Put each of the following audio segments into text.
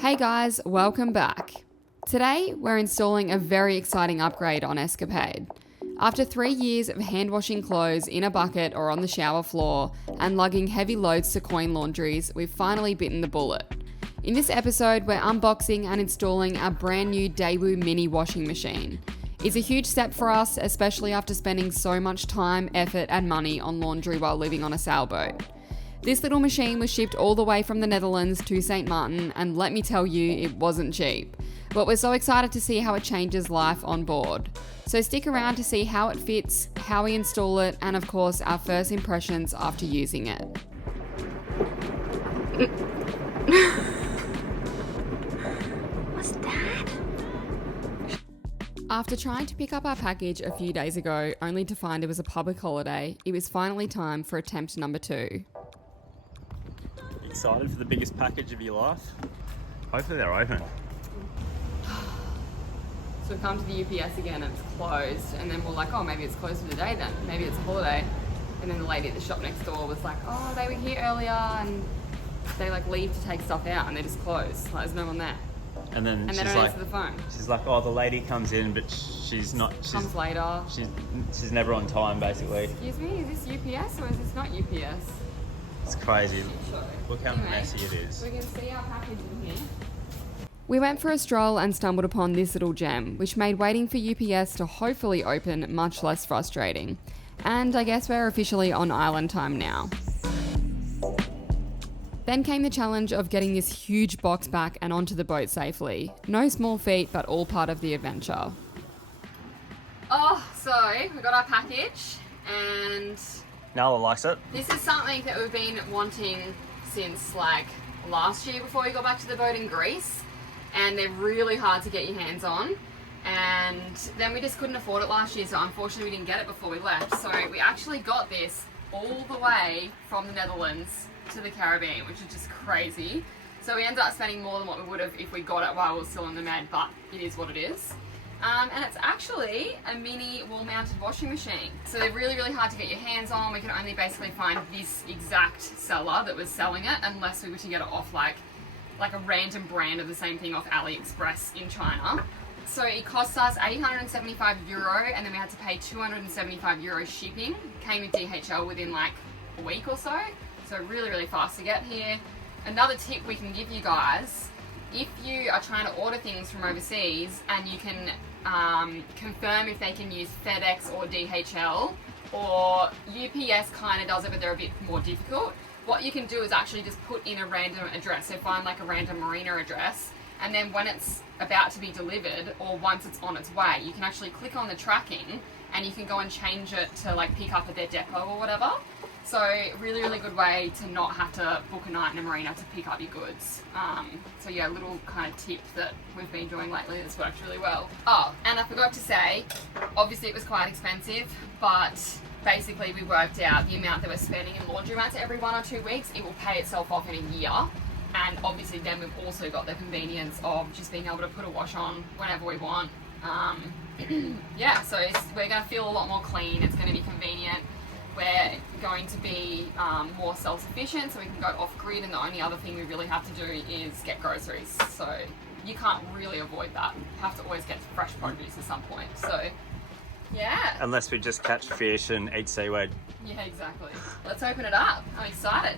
Hey guys, welcome back. Today, we're installing a very exciting upgrade on Escapade. After 3 years of hand washing clothes in a bucket or on the shower floor and lugging heavy loads to coin laundries, we've finally bitten the bullet. In this episode, we're unboxing and installing our brand new Daewoo Mini washing machine. It's a huge step for us, especially after spending so much time, effort and money on laundry while living on a sailboat. This little machine was shipped all the way from the Netherlands to St. Martin, and let me tell you, it wasn't cheap. But we're so excited to see how it changes life on board. So stick around to see how it fits, how we install it, and of course, our first impressions after using it. What's that? After trying to pick up our package a few days ago, only to find it was a public holiday, it was finally time for attempt number 2. Excited for the biggest package of your life? Hopefully they're open. So we've come to the UPS again and it's closed, and then we're like, oh, maybe it's closed for today then. Maybe it's a holiday. And then the lady at the shop next door was like, oh, they were here earlier and they leave to take stuff out and they're just closed. There's no one there. And then And she's they don't like, answer the phone. she's like, oh, the lady comes in, but she's not. Comes later. She's never on time, basically. Excuse me, is this UPS or is this not UPS? It's crazy. Sure. Look how Anyway, messy it is. We can see our package in here. We went for a stroll and stumbled upon this little gem, which made waiting for UPS to hopefully open much less frustrating. And I guess we're officially on island time now. Then came the challenge of getting this huge box back and onto the boat safely. No small feat, but all part of the adventure. Oh, so we got our package and Nala likes it. this is something that we've been wanting since last year before we got back to the boat in Greece, and they're really hard to get your hands on, and then we just couldn't afford it last year, so unfortunately we didn't get it before we left. So we actually got this all the way from the Netherlands to the Caribbean, which is just crazy. So we ended up spending more than what we would have if we got it while we were still in the Med, but it is what it is. And it's actually a mini wall-mounted washing machine. So they're really, really hard to get your hands on. We can only basically find this exact seller that was selling it, unless we were to get it off like a random brand of the same thing off AliExpress in China. So it cost us €875, and then we had to pay €275 shipping. Came in DHL within a week or so. So really, really fast to get here. Another tip we can give you guys, if you are trying to order things from overseas and you can confirm if they can use FedEx or DHL, or UPS kind of does it but they're a bit more difficult, what you can do is actually just put in a random address. So find a random marina address, and then when it's about to be delivered or once it's on its way, you can actually click on the tracking and you can go and change it to pick up at their depot or whatever. So really, really good way to not have to book a night in a marina to pick up your goods. So yeah, a little kind of tip that we've been doing lately that's worked really well. Oh, and I forgot to say, obviously it was quite expensive, but basically we worked out the amount that we're spending in laundromats every 1 or 2 weeks, it will pay itself off in a year. And obviously then we've also got the convenience of just being able to put a wash on whenever we want. Yeah, so we're going to feel a lot more clean, it's going to be convenient. We're going to be more self-sufficient, so we can go off-grid, and the only other thing we really have to do is get groceries. So you can't really avoid that. You have to always get fresh produce at some point. So yeah. Unless we just catch fish and eat seaweed. Yeah, exactly. Let's open it up. I'm excited.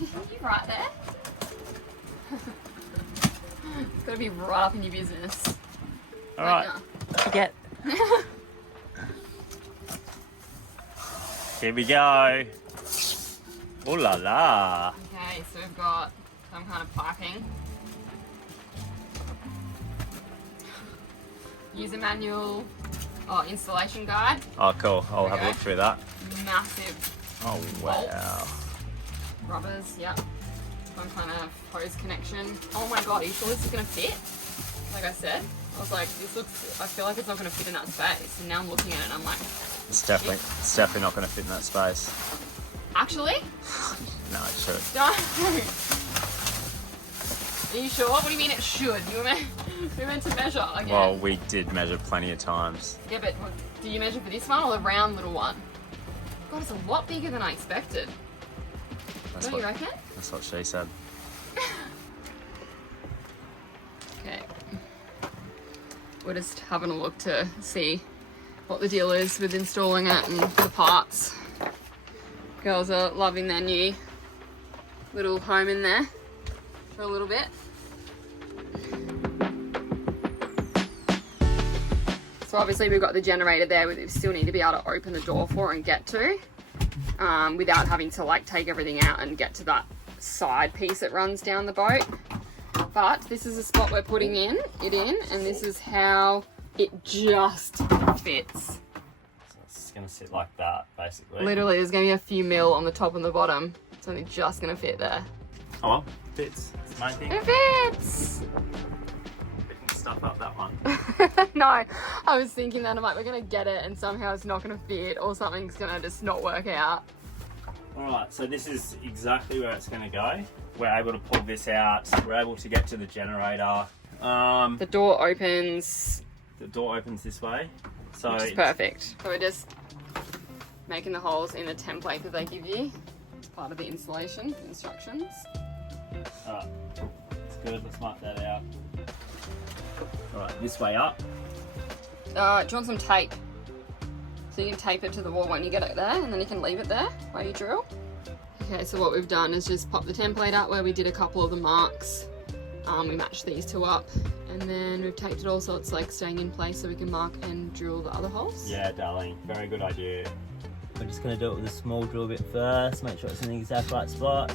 You right there? It's got to be right up in your business. All right. Get. Here we go. Ooh la la. Okay, so we've got some kind of piping. User manual, installation guide. Oh, cool. I'll have a Okay. look through that. Massive Oh, wow. rubbers, yep. Some kind of hose connection. Oh my god, are you sure this is gonna fit? Like I said, I was like, I feel like it's not gonna fit in that space. And now I'm looking at it and I'm like, It's definitely not going to fit in that space. actually? No, it should. Don't. Are you sure? What do you mean it should? We meant to measure again. Well, we did measure plenty of times. Yeah, but do you measure for this one or the round little one? God, it's a lot bigger than I expected. Don't you reckon? That's what she said. we're just having a look to see what the deal is with installing it and the parts. Girls are loving their new little home in there for a little bit. So obviously we've got the generator there, we still need to be able to open the door for and get to, without having to like take everything out and get to that side piece that runs down the boat. But this is the spot we're putting it in, and this is how it just fits. So it's gonna sit like that, basically. Literally, there's gonna be a few mil on the top and the bottom. It's only just gonna fit there. Oh, fits. It's my thing. It fits! We can stuff up that one. No, I was thinking that I'm like, we're gonna get it and somehow it's not gonna fit or something's gonna just not work out. Alright, so this is exactly where it's gonna go. We're able to pull this out. We're able to get to the generator. The door opens. The door opens this way. So Which is perfect. So we're just making the holes in the template that they give you. It's part of the installation instructions. Alright, that's good. Let's mark that out. Alright, this way up. Do you want some tape? So you can tape it to the wall when you get it there, and then you can leave it there while you drill. Okay, so what we've done is just pop the template out where we did a couple of the marks. We matched these two up, and then we've taped it all so it's like staying in place so we can mark and drill the other holes. Yeah, darling, very good idea. We're just going to do it with a small drill bit first, make sure it's in the exact right spot.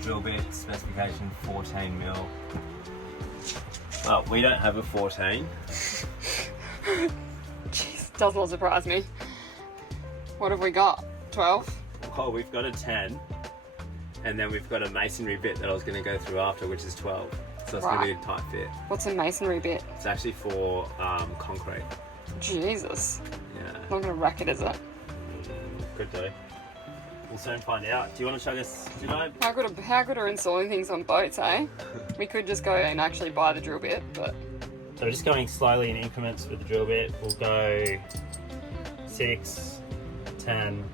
Drill bit, specification 14 mil. Well, we don't have a 14. Jeez, does not surprise me. What have we got? 12? Oh, we've got a 10. And then we've got a masonry bit that I was going to go through after, which is 12. So it's going to be a tight fit. What's a masonry bit? It's actually for concrete. Jesus. Yeah. Not gonna wreck it, is it? Could do. We'll soon find out. Do you want to show us? Do you know? How good are installing things on boats, eh? We could just go and actually buy the drill bit, but... So we're just going slowly in increments with the drill bit. We'll go 6, 10,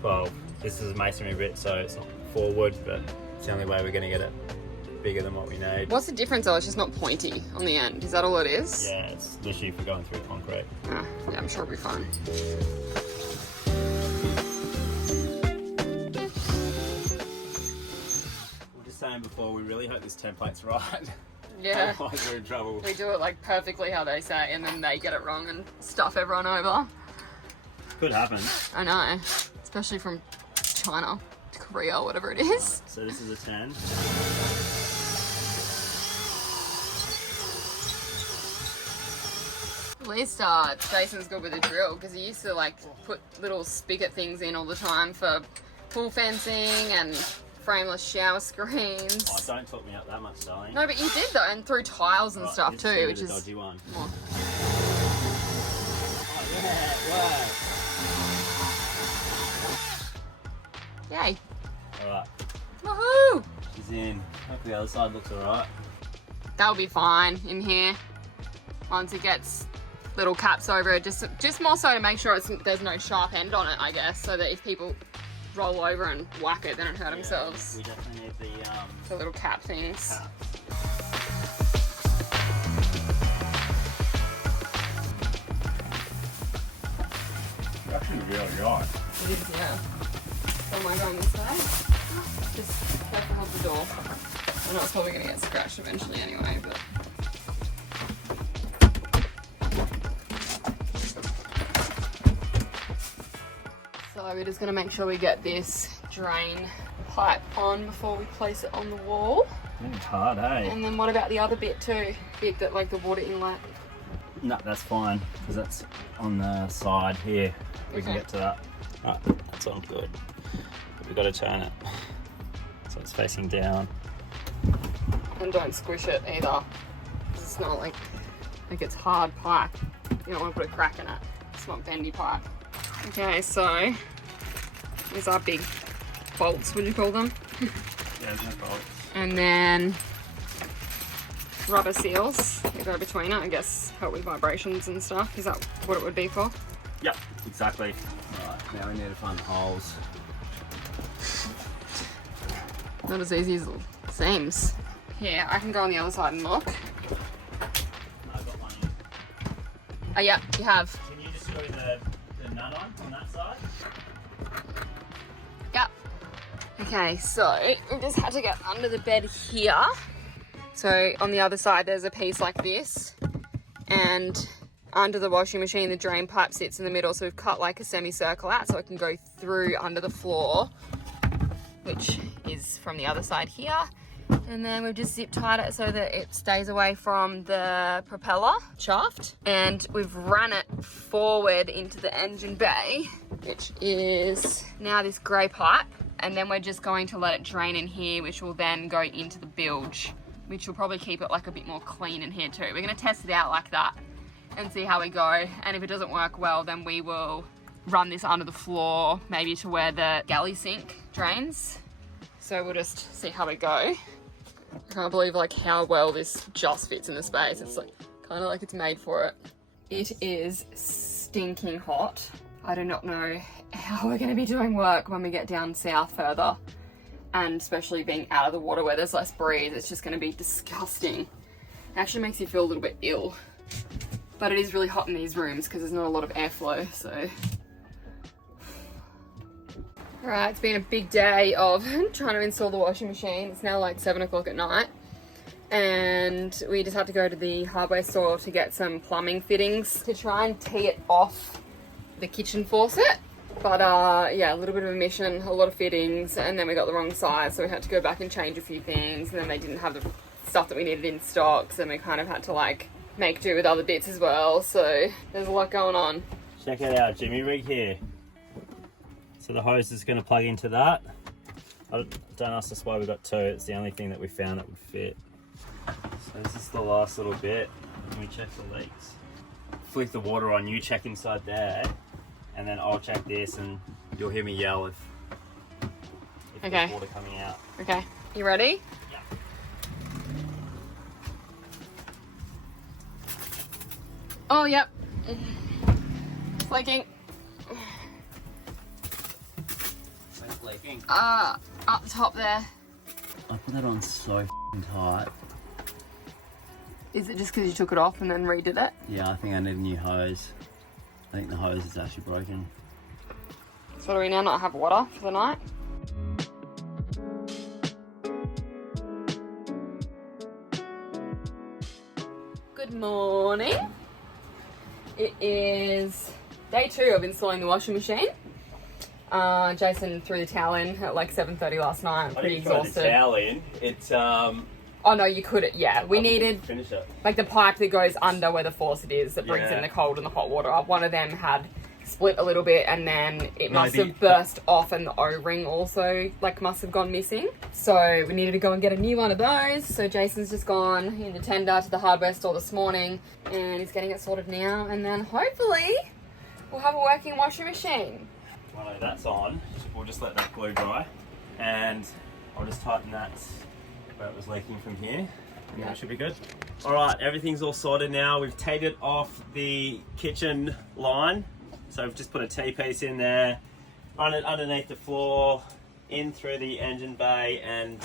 12. This is a masonry bit, so it's not forward, but it's the only way we're going to get it bigger than what we need. What's the difference though? It's just not pointy on the end. Is that all it is? Yeah, it's literally for going through concrete. Yeah, I'm sure it'll be fine. We were just saying before, we really hope this template's right. Yeah. Otherwise we're in trouble. We do it like perfectly how they say, and then they get it wrong and stuff everyone over. Could happen. I know, especially from China to Korea, whatever it is. So this is a 10. At least Jason's good with a drill, because he used to like put little spigot things in all the time for pool fencing and frameless shower screens. Oh, don't talk me up that much, darling. No, but you did though, and through tiles and Right, stuff let's too, do which the is dodgy one. more. Oh, yeah, Yay! Alright, Woohoo! she's in. Hopefully the other side looks alright. That'll be fine in here once it gets little caps over it. Just more so to make sure there's no sharp end on it, I guess, so that if people roll over and whack it, they don't hurt themselves. We definitely need The little cap things. cap. It's actually really right. It is, yeah. Oh my god, this way. Just careful of the door. I know it's probably going to get scratched eventually anyway, but... So we're just going to make sure we get this drain pipe on before we place it on the wall. It's hard, eh? And then what about the other bit too? Bit that like the water inlet. No, that's fine, because that's on the side here. We can Okay. get to that. Right, that's all good. But we've got to turn it so it's facing down. And don't squish it either. 'Cause it's not like it's hard pipe. You don't want to put a crack in it. It's not bendy pipe. Okay, so these are big bolts, would you call them? Yeah, there's no problem. And then rubber seals that go between it, I guess help with vibrations and stuff. Is that what it would be for? Yep, exactly. Right, now we need to find the holes. Not as easy as it seems. Here, I can go on the other side and look. I've got one here. Oh yeah, you have. Can you just go the nut on that side? Yep. Okay, so we just had to get under the bed here. So on the other side, there's a piece like this, and under the washing machine, the drain pipe sits in the middle. So we've cut like a semicircle out so it can go through under the floor, which is from the other side here. And then we've just zip tied it so that it stays away from the propeller shaft. And we've run it forward into the engine bay, which is now this grey pipe. And then we're just going to let it drain in here, which will then go into the bilge, which will probably keep it like a bit more clean in here too. We're gonna test it out like that and see how we go. And if it doesn't work well, then we will run this under the floor, maybe to where the galley sink drains. So we'll just see how we go. I can't believe like how well this just fits in the space. It's like kind of like it's made for it. It is stinking hot. I do not know how we're going to be doing work when we get down south further, and especially being out of the water where there's less breeze. It's just going to be disgusting. It actually makes you feel a little bit ill, but it is really hot in these rooms because there's not a lot of airflow. So alright, it's been a big day of trying to install the washing machine. It's now like 7 o'clock at night, and we just had to go to the hardware store to get some plumbing fittings to try and tee it off the kitchen faucet. But yeah, a little bit of a mission, a lot of fittings, and then we got the wrong size, so we had to go back and change a few things, and then they didn't have the stuff that we needed in stock, so we kind of had to like make do with other bits as well. So there's a lot going on. Check it out, Jimmy rig here. So the hose is going to plug into that. Don't ask us why we got two, it's the only thing that we found that would fit. So this is the last little bit. Let me check the leaks. Flick the water on, you check inside there, and then I'll check this, and you'll hear me yell if Okay. there's water coming out. Okay, you ready? Yeah. Oh, yep. Flaking. Leaking. Up the top there. I put that on so tight. Is it just because you took it off and then redid it? Yeah, I think I need a new hose. I think the hose is actually broken. So do we now not have water for the night? Good morning. It is day 2 of installing the washing machine. Jason threw the towel in at like 7:30 last night. I'm pretty exhausted. The towel in. It's Oh no, you could. Yeah, we needed finish it. like the pipe that goes under where the faucet is that brings Yeah. in the cold and the hot water up. One of them had split a little bit, and then it must have burst off, and the O-ring also like must have gone missing. So we needed to go and get a new one of those. So Jason's just gone in the tender to the hardware store this morning, and he's getting it sorted now. And then hopefully we'll have a working washing machine. Well, that's on. We'll just let that glue dry, and I'll just tighten that where it was leaking from here, and that should be good. All right, everything's all sorted now. We've teed it off the kitchen line, so we've just put a T-piece in there, run it underneath the floor, in through the engine bay, and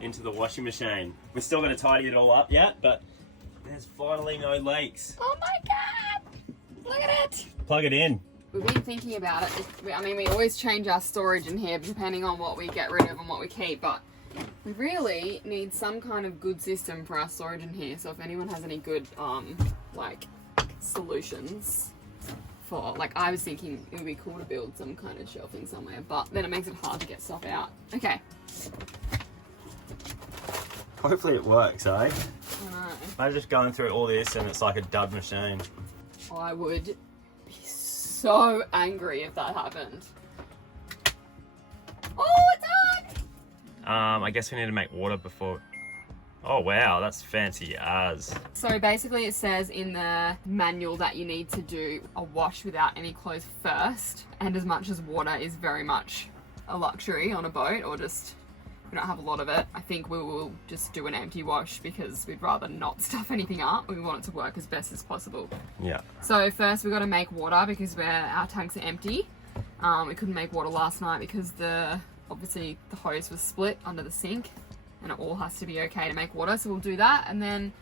into the washing machine. We're still going to tidy it all up yet, but there's finally no leaks. Oh my god! Look at it! Plug it in. We've been thinking about it. I mean, we always change our storage in here depending on what we get rid of and what we keep, but we really need some kind of good system for our storage in here. So if anyone has any good, like, solutions for, like, I was thinking it would be cool to build some kind of shelving somewhere, but then it makes it hard to get stuff out. Okay. Hopefully it works, eh? I know. I'm just going through all this and it's like a dud machine. I would be so angry if that happened. Oh, it's on! I guess we need to make water before. Oh wow, that's fancy as. So basically it says in the manual that you need to do a wash without any clothes first, and as much as water is very much a luxury on a boat, or just We don't have a lot of it. I think we will just do an empty wash because we'd rather not stuff anything up. We want it to work as best as possible. Yeah. So first we got to make water because our tanks are empty. We couldn't make water last night because obviously the hose was split under the sink, and it all has to be okay to make water. So we'll do that, and then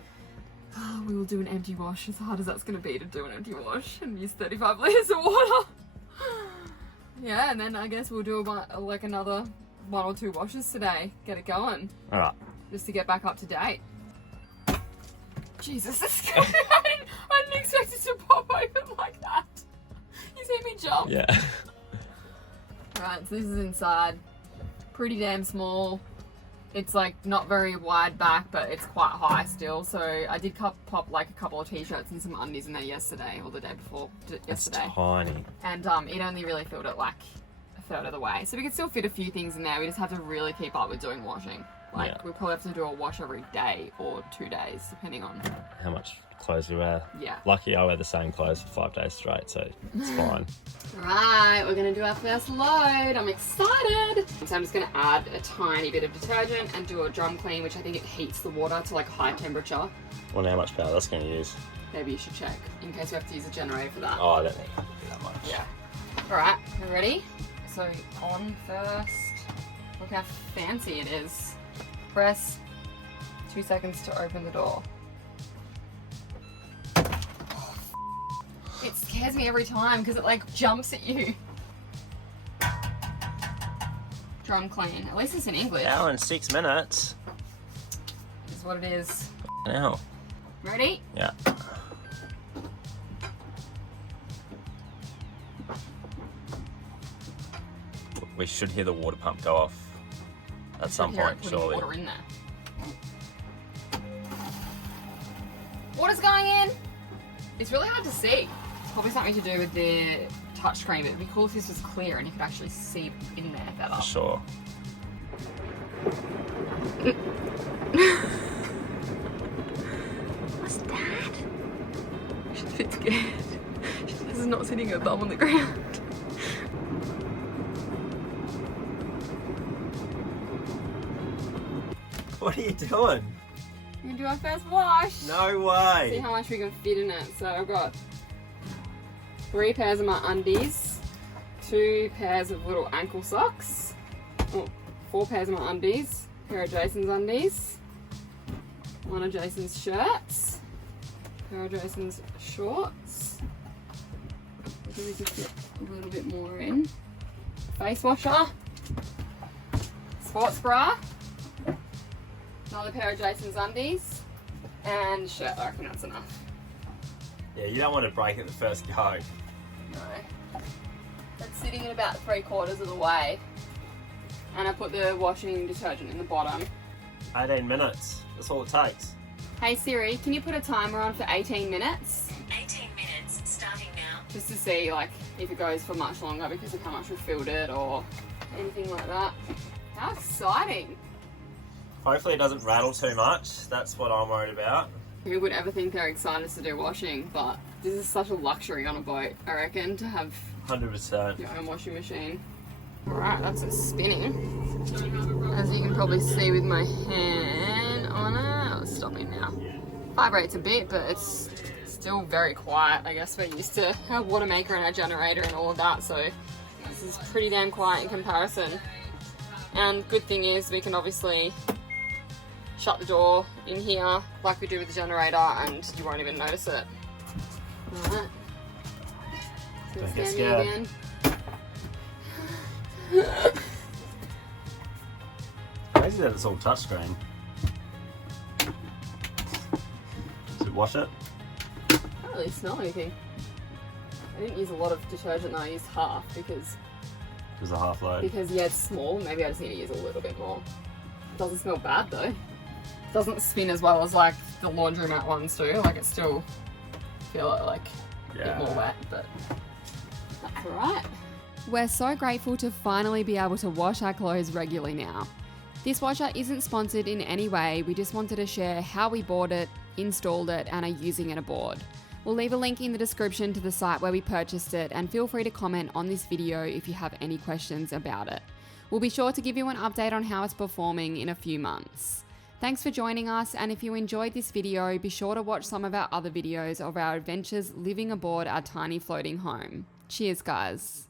we will do an empty wash. As hard as that's going to be to do an empty wash and use 35 litres of water. Yeah, and then I guess we'll do like another 1 or 2 washes today. Get it going. All right. Just to get back up to date. Jesus, this is good. I didn't expect it to pop open like that. You see me jump? Yeah. Right, so this is inside. Pretty damn small. It's like not very wide back, but it's quite high still. So I did pop like a couple of t-shirts and some undies in there yesterday, or the day before yesterday. It's tiny. And it only really filled it like a third of the way. So we can still fit a few things in there. We just have to really keep up with doing washing. Like we probably have to do a wash every day or 2 days, depending on how much clothes you wear. Yeah. Lucky I wear the same clothes for 5 days straight, so it's fine. Right, we're gonna do our first load. I'm excited. So I'm just gonna add a tiny bit of detergent and do a drum clean, which I think it heats the water to like high temperature. Wonder how much power that's going to use. Maybe you should check in case we have to use a generator for that. Oh, I don't think it'll be that much. Yeah. All right, we're ready. So on first. Look how fancy it is. Press 2 seconds to open the door. It scares me every time because it like jumps at you. Drum clean. At least it's in English. Hour and 6 minutes. Is what it is. Now. Ready? Yeah. We should hear the water pump go off at some point, surely. Water in there. Water's going in. It's really hard to see. It's probably something to do with the touchscreen, but it'd be cool if this was clear and you could actually see in there better. For sure. What's that? She's a bit scared. She's not sitting her bum on the ground. What are you doing? We're gonna do our first wash. No See way. how much we can fit in it. So I've got 3 pairs of my undies, 2 pairs of little ankle socks, 4 pairs of my undies, a pair of Jason's undies, 1 of Jason's shirts, a pair of Jason's shorts. Maybe we can fit a little bit more in. Face washer, sports bra, another pair of Jason's undies, and shirt. I reckon that's enough. Yeah, you don't want to break it the first go. No. It's sitting at about 3/4 of the way. And I put the washing detergent in the bottom. 18 minutes. That's all it takes. Hey Siri, can you put a timer on for 18 minutes? 18 minutes, starting now. Just to see like if it goes for much longer because of how much we filled it or anything like that. How exciting! Hopefully it doesn't rattle too much. That's what I'm worried about. Who would ever think they're excited to do washing, but this is such a luxury on a boat, I reckon, to have 100%. your own washing machine. Alright, that's it spinning. As you can probably see with my hand on it, it's stopping now. Vibrates a bit, but it's still very quiet. I guess we're used to our water maker and our generator and all of that, so this is pretty damn quiet in comparison. And good thing is we can obviously shut the door in here like we do with the generator and you won't even notice it. Alright. Don't get scared. Again. Crazy that it's all touchscreen. Does it wash it? I don't really smell anything. I didn't use a lot of detergent though, I used half because It was a half load. yeah, it's small. Maybe I just need to use a little bit more. It doesn't smell bad though. It doesn't spin as well as like the laundromat ones do. Like it still feel like a bit more wet, but that's alright. We're so grateful to finally be able to wash our clothes regularly now. This washer isn't sponsored in any way, we just wanted to share how we bought it, installed it, and are using it aboard. We'll leave a link in the description to the site where we purchased it, and feel free to comment on this video if you have any questions about it. We'll be sure to give you an update on how it's performing in a few months. Thanks for joining us, and if you enjoyed this video, be sure to watch some of our other videos of our adventures living aboard our tiny floating home. Cheers, guys.